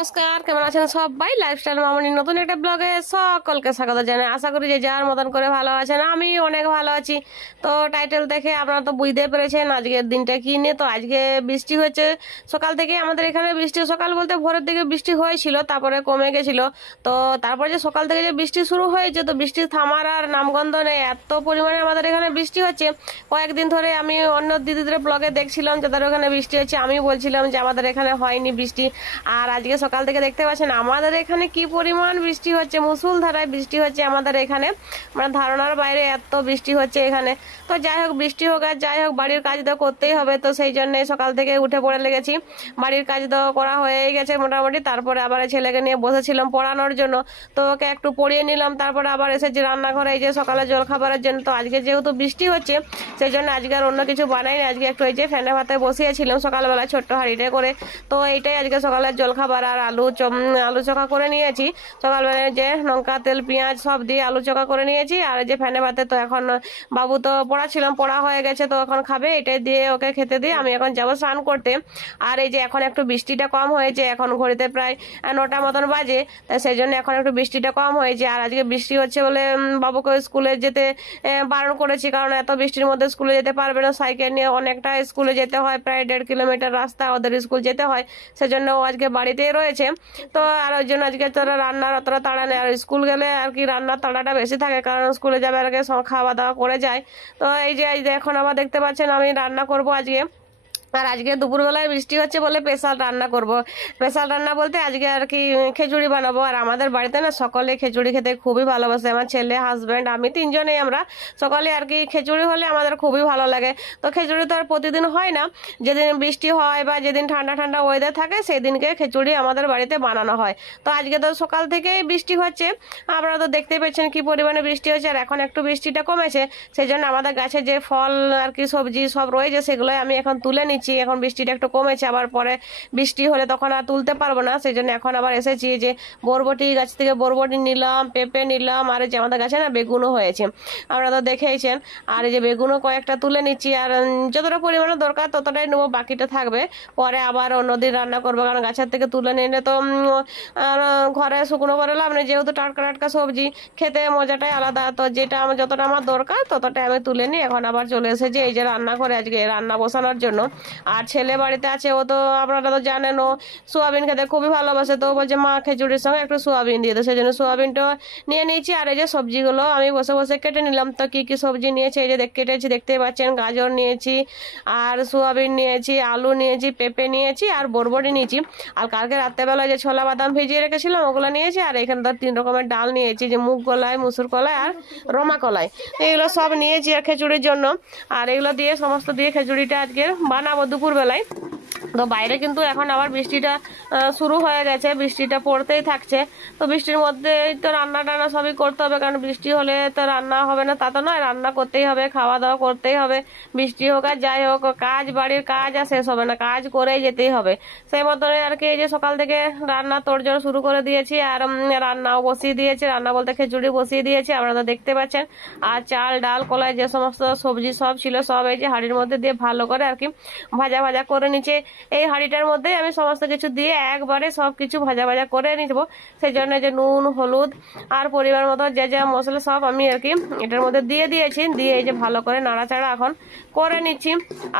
নমস্কার, কেমন আছেন সবাই? লাইফস্টাইল মামনির নতুন একটা ব্লগে সকলকে স্বাগত জানাই। আশা করি যে যার মতন করে ভালো আছেন, আমি অনেক ভালো আছি। তো টাইটেল দেখে আপনারা তো বুঝতে পেরেছেন আজকের দিনটা কি নিয়ে। তো আজকে বৃষ্টি হয়েছে সকাল থেকে আমাদের এখানে। বৃষ্টি সকাল বলতে ভোরের দিকে বৃষ্টি হয়েছিল, তারপরে কমে গেছিল। তো তারপরে যে সকাল থেকে যে বৃষ্টি শুরু হয়েছে, তো বৃষ্টি থামার আর নামগন্ধ নেই, এত পরিমাণে আমাদের এখানে বৃষ্টি হচ্ছে। কয়েকদিন ধরে আমি অন্য দিদিদের ব্লগে দেখছিলাম যাদের ওখানে বৃষ্টি হচ্ছে, আমি বলছিলাম যে আমাদের এখানে হয়নি বৃষ্টি। আর আজকে সকাল থেকে দেখতে পাচ্ছেন আমাদের এখানে কি পরিমাণ বৃষ্টি হচ্ছে, মুষলধারায় বৃষ্টি হচ্ছে আমাদের এখানে, মানে ধারণার বাইরে এত বৃষ্টি হচ্ছে এখানে। তো যাই হোক, বৃষ্টি হোক আর যাই হোক, বাড়ির কাজ তো করতেই হবে। তো সেই জন্য সকাল থেকে উঠে পড়ে লেগেছি। বাড়ির কাজ তো করা হয়ে গেছে মোটামুটি। তারপরে আবার ছেলেকে নিয়ে বসেছিলাম পড়ানোর জন্য, তো ওকে একটু পড়িয়ে নিলাম। তারপরে আবার এসেছি রান্নাঘরে এই যে সকালে জল খাবারের জন্য। তো আজকে যেহেতু বৃষ্টি হচ্ছে সেই জন্য আজকে আর অন্য কিছু বানাইনি। আজকে একটু এই যে ফ্যানে ভাতে বসিয়েছিলাম সকালবেলা ছোট্ট হাঁড়িতে করে। তো এইটাই আজকে সকালের জল খাবার। আর আলু চোখা করে নিয়েছি সকালবেলায়, যে লঙ্কা তেল পেঁয়াজ সব দিয়ে আলু চোখা করে নিয়েছি। আর এই যে ফ্যানে ভাতে, তো এখন বাবু তো পড়াছিলাম, পড়া হয়ে গেছে, তো এখন খাবে। এটাই দিয়ে ওকে খেতে দিয়ে আমি এখন যাবো স্নান করতে। আর এই যে এখন একটু বৃষ্টিটা কম হয়েছে, এখন ঘড়িতে প্রায় 9টা মতন বাজে, তাই সেই জন্য এখন একটু বৃষ্টিটা কম হয়েছে। আর আজকে বৃষ্টি হচ্ছে বলে বাবুকে স্কুলে যেতে বারণ করেছি, কারণ এত বৃষ্টির মধ্যে স্কুলে যেতে পারবে না। সাইকেল নিয়ে অনেকটা স্কুলে যেতে হয়, প্রায় 1.5 কিলোমিটার রাস্তা ওদের স্কুল যেতে হয়। সেজন্য ও আজকে বাড়িতেই রয়েছে। তো আর ওই জন্য আজকে তোরা রান্নার অতটা তাড়া নেই। আর স্কুল গেলে আর কি রান্নার তাড়াটা বেশি থাকে, কারণ স্কুলে যাবার আগে সব খাওয়া দাওয়া করে যায়। তো এই যে এখন আবার দেখতে পাচ্ছেন আমি রান্না করব আজকে। আর আজকে দুপুরবেলায় বৃষ্টি হচ্ছে বলে স্পেশাল রান্না করব। স্পেশাল রান্না বলতে আজকে আর কি খিচুড়ি বানাবো। আর আমাদের বাড়িতে না সকলে খিচুড়ি খেতে খুবই ভালোবাসে, আমার ছেলে হাজব্যান্ড আমি তিনজনেই আমরা সকলে আর কি। খিচুড়ি হলে আমাদের খুবই ভালো লাগে। তো খিচুড়ি তো আর প্রতিদিন হয় না, যেদিন বৃষ্টি হয় বা যেদিন ঠান্ডা ঠান্ডা ওয়েদার থাকে সেই দিনকে খিচুড়ি আমাদের বাড়িতে বানানো হয়। তো আজকে তো সকাল থেকেই বৃষ্টি হচ্ছে, আপনারা তো দেখতে পেয়েছেন কি পরিমাণে বৃষ্টি হচ্ছে। আর এখন একটু বৃষ্টিটা কমেছে, সেই জন্য আমাদের গাছে যে ফল আর কি সবজি সব রয়েছে সেগুলোই আমি এখন তুলে নিচ্ছি। এখন বৃষ্টিটা একটু কমেছে, আবার পরে বৃষ্টি হলে তখন আর তুলতে পারবো না, সেই জন্য এখন আবার এসেছি। যে বরবটি গাছ থেকে বরবটি নিলাম, পেঁপে নিলাম, আর যে আমাদের গাছে না বেগুনও হয়েছে, আপনারা তো দেখেইছেন। আর এই যে বেগুনও কয়েকটা তুলে নিচ্ছি। আর যতটা পরিমাণে দরকার ততটাই নেবো, বাকিটা থাকবে পরে আবার অন্যদিন রান্না করবো, কারণ গাছের থেকে তুলে নিলে তো আর ঘরে শুকনো করে লাভ নেই। যেহেতু টাটকা টাটকা সবজি খেতে মজাটাই আলাদা। তো যেটা আমার যতটা আমার দরকার ততটাই আমি তুলে নিই। এখন আবার চলে এসেছি এই যে রান্না করে আজকে রান্না বসানোর জন্য। আর ছেলে বাড়িতে আছে, ও তো আপনারা তো জানেন ও সোয়াবিন খেতে খুবই ভালোবাসে। তো বলছে মা খিচুড়ির সঙ্গে একটু সোয়াবিন দিয়ে দেয়, সেই জন্য সোয়াবিনটা নিয়ে নিয়েছি। আর এই যে সবজিগুলো আমি বসে বসে কেটে নিলাম। তো কি কি সবজি নিয়েছি এই যে কেটেছি দেখতে পাচ্ছেন। গাজর নিয়েছি, আর সোয়াবিন নিয়েছি, আলু নিয়েছি, পেঁপে নিয়েছি, আর বরবটি নিয়েছি। আর কালকে রাত্রেবেলায় যে ছোলা বাদাম ভিজিয়ে রেখেছিলাম ওগুলো নিয়েছি। আর এখানে তো 3 রকমের ডাল নিয়েছি, যে মুগ কলাই, মুসুর কলাই আর রমা কলাই, এগুলো সব নিয়েছি আর খিচুড়ির জন্য। আর এগুলো দিয়ে সমস্ত দিয়ে খিচুড়িটা আজকে বানাবো দুপুর বেলায়। তো বাইরে কিন্তু এখন আবার বৃষ্টিটা শুরু হয়ে গেছে, বৃষ্টিটা পড়তেই থাকছে। তো বৃষ্টির মধ্যে তো রান্না টান্না সবই করতে হবে, কারণ বৃষ্টি হলে তো রান্না হবে না তা তো নয়, রান্না করতেই হবে, খাওয়া দাওয়া করতেই হবে। বৃষ্টি হোক আর যাই হোক, কাজ বাড়ির কাজ আর শেষ হবে না, কাজ করেই যেতেই হবে। সেই মতন আর কি এই যে সকাল থেকে রান্না তোড়জোড় শুরু করে দিয়েছি। আর রান্নাও বসিয়ে দিয়েছি, রান্না বলতে খিচুড়ি বসিয়ে দিয়েছি, আপনারা তো দেখতে পাচ্ছেন। আর চাল ডাল কলাই যে সমস্ত সবজি সব ছিল সব এই যে হাঁড়ির মধ্যে দিয়ে ভালো করে আর কি ভাজা ভাজা করে নিচে। এই হাঁড়িটার মধ্যে আমি সমস্ত কিছু দিয়ে একবারে সব কিছু ভাজা ভাজা করে নিব। সেই জন্য যে নুন হলুদ আর পরিমাণ মতো যে যা মশলা সব আমি আর কি এটার মধ্যে দিয়ে দিয়েছি, দিয়ে এই যে ভালো করে নাড়াচাড়া এখন করে নিচ্ছি।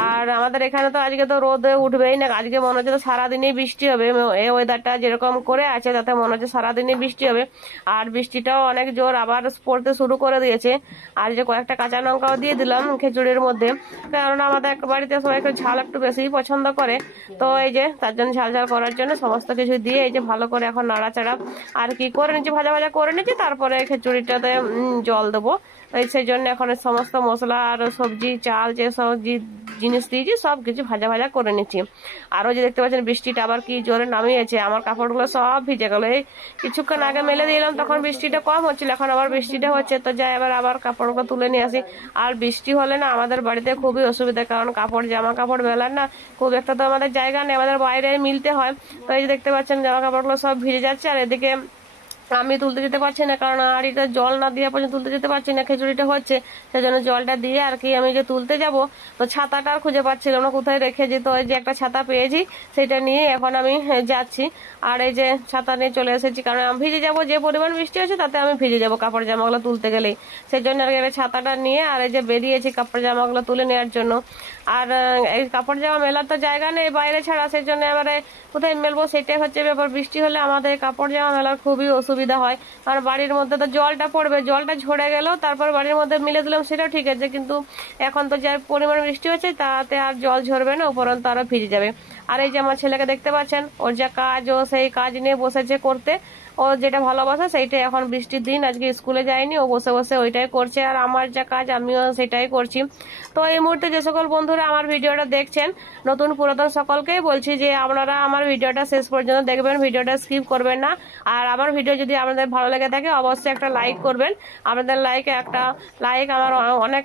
আর আমাদের এখানে তো আজকে তো রোদ উঠবেই না, আজকে মনে হচ্ছে তো সারাদিনই বৃষ্টি হবে। এই ওয়েদারটা যেরকম করে আছে তাতে মনে হচ্ছে সারাদিনই বৃষ্টি হবে। আর বৃষ্টিটাও অনেক জোর আবার পড়তে শুরু করে দিয়েছে। আর যে কয়েকটা কাঁচা লঙ্কাও দিয়ে দিলাম খিচুড়ির মধ্যে, কারণ আমাদের বাড়িতে সবাই একটু ঝাল একটু বেশি পছন্দ করে। তো এই যে তার জন্য ঝাল ঝাল করার জন্য সমস্ত কিছু দিয়ে এই যে ভালো করে এখন নাড়াচাড়া আর কি করে নিচ্ছি, ভাজা ভাজা করে নিচ্ছি। তারপরে খিচুড়িটাতে জল দেবো, সেই জন্য এখন সমস্ত মশলা আর সবজি চাল যে সবজি জিনিস দিয়েছি সব কিছু ভাজা ভাজা করে নিচ্ছি। আরও যে দেখতে পাচ্ছেন বৃষ্টিটা আবার কি জোরে নামিয়েছে, আমার কাপড়গুলো সব ভিজে গেলো। এই কিছুক্ষণ আগে মেলে দিলাম তখন বৃষ্টিটা কম হচ্ছিল, এখন আবার বৃষ্টিটা হচ্ছে। তো যাই আবার কাপড়গুলো তুলে নিয়ে আসি। আর বৃষ্টি হলে না আমাদের বাড়িতে খুবই অসুবিধা, কারণ জামা কাপড় মেলার না খুব একটা তো আমাদের জায়গা নেই, আমাদের বাইরে মিলতে হয়। তো এই যে দেখতে পাচ্ছেন জামা কাপড়গুলো সব ভিজে যাচ্ছে। আর এদিকে আমি তুলতে যেতে পারছি না, কারণ হাঁড়িটা জল না দিয়ে পর্যন্ত তুলতে যেতে পারছি না, খিচুড়িটা হচ্ছে সেজন্য জলটা দিয়ে আর কি আমি যে তুলতে যাব, তো ছাতাটা আর খুঁজে পাচ্ছিলাম না কোথায় রেখে যেত। ওই যে একটা ছাতা পেয়েছি, সেটা নিয়ে এখন আমি যাচ্ছি। আর এই যে ছাতা নিয়ে চলে এসেছি, কারণ আমি ভিজে যাব, যে পরিমাণ বৃষ্টি হচ্ছে তাতে আমি ভিজে যাব কাপড় জামাগুলো তুলতে গেলেই। সেই জন্য আর কি ছাতাটা নিয়ে আর এই যে বেরিয়েছি কাপড় জামাগুলো তুলে নেওয়ার জন্য। আর এই কাপড় জামা মেলার তো জায়গা নেই বাইরে ছাড়া, সেই জন্য এবারে কোথায় মেলবো সেটাই হচ্ছে ব্যাপার। বৃষ্টি হলে আমাদের কাপড় জামা মেলার খুবই অসুবিধা হয়, কারণ বাড়ির মধ্যে তো জলটা পড়বে, জলটা ঝরে গেল তারপর বাড়ির মধ্যে মিলে দিলাম সেটাও ঠিক আছে, কিন্তু এখন তো যা পরিমাণ বৃষ্টি হচ্ছে তাতে আর জল ঝরবে না, উপরন্ত আরো ভিজে যাবে। আর এই যে আমার ছেলেকে দেখতে পাচ্ছেন, ওর যা কাজ ও সেই কাজ নিয়ে বসেছে করতে, ও যেটা ভালোবাসে সেইটাই। এখন বৃষ্টির দিন, আজকে স্কুলে যায়নি, ও বসে বসে ওইটাই করছে, আর আমার যা কাজ আমিও সেটাই করছি। তো এই মুহূর্তে যে সকল বন্ধুরা আমার ভিডিওটা দেখছেন, নতুন পুরাতন সকলকেই বলছি যে আপনারা আমার ভিডিওটা শেষ পর্যন্ত দেখবেন, ভিডিওটা স্কিপ করবেন না। আর আমার ভিডিও যদি আপনাদের ভালো লেগে থাকে অবশ্যই একটা লাইক করবেন, আপনাদের একটা লাইক আমার অনেক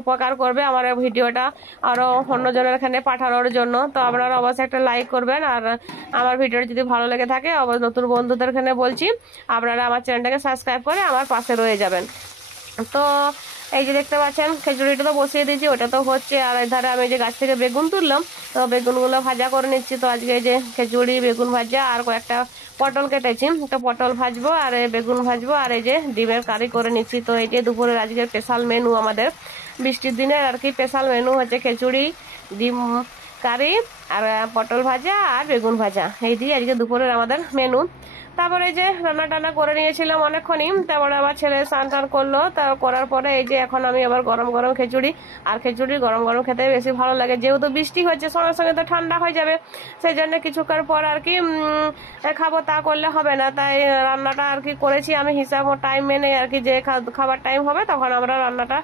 উপকার করবে আমার ভিডিওটা আরো অন্যজনের এখানে পাঠানোর জন্য। তো আপনারা অবশ্যই একটা লাইক করবেন, আর আমার ভিডিওটা যদি ভালো লেগে থাকে অবশ্যই নতুন বন্ধুদের এখানে বলছি আপনারা আমার চ্যানেলটাকে সাবস্ক্রাইব করে আমার পাশে রয়ে যাবেন। তো এই যে দেখতে পাচ্ছেন খিচুড়িটা তো বসিয়ে দিয়েছি, ওটা তো হচ্ছে। আর এধারে আমি যে গাছ থেকে বেগুন তুললাম, তো বেগুনগুলো ভাজা করে নিচ্ছি। তো আজকে এই যে খিচুড়ি, বেগুন ভাজা আর কয়েকটা পটল কেটেছি, তো পটল ভাজবো আর বেগুন ভাজবো, আর এই যে ডিমের কারি করে নিচ্ছি। তো এই যে দুপুরের আজকে স্পেশাল মেনু আমাদের বৃষ্টির দিনের আর কি স্পেশাল মেনু হচ্ছে খিচুড়ি, ডিম কারি আর পটল ভাজা আর বেগুন ভাজা, এই দিয়ে আজকে দুপুরের আমাদের মেনু। তারপরে এই যে রান্না টান্না করে নিয়েছিলাম অনেকক্ষণই, তারপরে আবার ছেলে স্নান টান করলো, তা করার পরে এই যে এখন আমি আবার গরম গরম খিচুড়ি, আর খিচুড়ি গরম গরম খেতে বেশি ভালো লাগে, যেহেতু বৃষ্টি হচ্ছে সঙ্গে সঙ্গে তো ঠান্ডা হয়ে যাবে, সেই জন্য কিছুক্ষণ পর আর কি খাবো, তা করলে হবে না। তাই রান্নাটা আর কি করেছি আমি হিসাব ও টাইম মেনে আর কি, যে খাবার টাইম হবে তখন আমরা রান্নাটা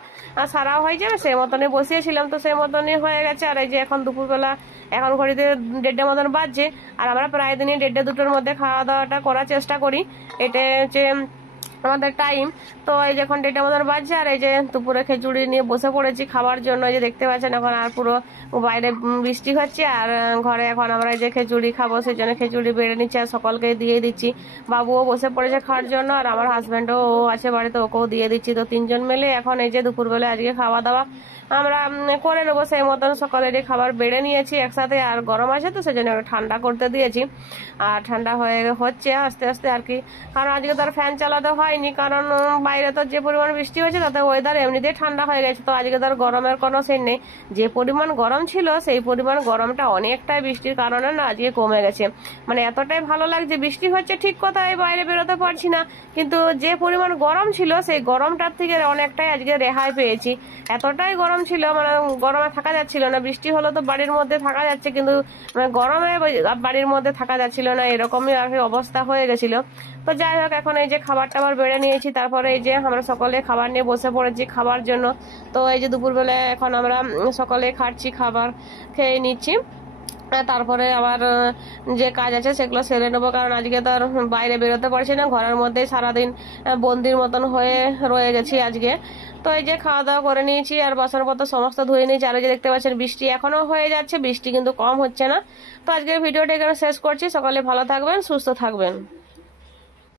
সারাও হয়ে যাবে, সেই মতনই বসিয়েছিলাম, তো সেই মতনই হয়ে গেছে। আর এই যে এখন দুপুরবেলা, এখন ঘড়িতে 1:30 মতন বাজছে, আর আমরা প্রায় দিনই 1:30-2টোর মধ্যে খাওয়া দাওয়াটা করার চেষ্টা করি, এটা হচ্ছে আমাদের টাইম। তো এই যে এখন 1:30 মতন বাজছে, আর এই যে দুপুরে খিচুড়ি নিয়ে বসে পড়েছি খাবার জন্য। এই যে দেখতে পাচ্ছেন এখন আর পুরো বাইরে বৃষ্টি হচ্ছে, আর ঘরে এখন আমরা এই যে খিচুড়ি খাবো, সেই জন্য খিচুড়ি বেড়ে নিচ্ছি আর সকলকে দিয়ে দিচ্ছি। বাবুও বসে পড়েছে খাওয়ার জন্য, আর আমার হাজব্যান্ডও আছে বাড়িতে, ওকেও দিয়ে দিচ্ছি। তো 3জন মিলে এখন এই যে দুপুরবেলা আজকে খাওয়া দাওয়া আমরা করে নেবো, সেই মতন সকালেরই খাবার বেড়ে নিয়েছি একসাথে। আর গরম আছে তো সেজন্য ঠান্ডা করতে দিয়েছি, আর ঠান্ডা হচ্ছে আস্তে আস্তে আর কি, কারণ আজকে তো আর ফ্যান চালাতে হয়নি, কারণ বাইরে তো যে পরিমাণ বৃষ্টি হয়েছে তাতে ওয়েদার এমনিতেই ঠান্ডা হয়ে গেছে। তো আজকে তো আর গরমের কোনো সিন নেই, যে পরিমাণ গরম ছিল সেই পরিমাণ গরমটা অনেকটাই বৃষ্টির কারণে না আজকে কমে গেছে। মানে এতটাই ভালো লাগছে, বৃষ্টি হচ্ছে ঠিক কথা, বাইরে বেরোতে পারছি না, কিন্তু যে পরিমাণ গরম ছিল সেই গরমটার থেকে অনেকটাই আজকে রেহাই পেয়েছি। এতটাই গরম ছিল, মানে গরমে থাকা যাচ্ছিল না, বৃষ্টি হলো তো বাড়ির মধ্যে থাকা যাচ্ছে, কিন্তু গরমে বাড়ির মধ্যে থাকা যাচ্ছিল না, এরকমই আর কি অবস্থা হয়ে গেছিল। তো যাই হোক এখন এই যে খাবার টাবার বেড়ে নিয়েছি, তারপরে এই যে আমরা সকলে খাবার নিয়ে বসে পড়েছি খাবার জন্য। তো এই যে দুপুরবেলা এখন আমরা সকলে খাচ্ছি, খাবার খেয়ে নিচ্ছি, তারপরে আবার যে কাজ আছে সেগুলো সেরে নেবো, কারণ আজকে তো আর বাইরে বেরোতে পারছি না, ঘরের মধ্যে সারাদিন বন্দির মতন হয়ে রয়ে গেছি আজকে। তো এই যে খাওয়া দাওয়া করে নিয়েছি আর বাসনপত্র সমস্ত ধুয়ে নিয়েছি। আর এই যে দেখতে পাচ্ছেন বৃষ্টি এখনো হয়ে যাচ্ছে, বৃষ্টি কিন্তু কম হচ্ছে না। তো আজকের ভিডিওটা এখানে শেষ করছি, সকালে ভালো থাকবেন, সুস্থ থাকবেন।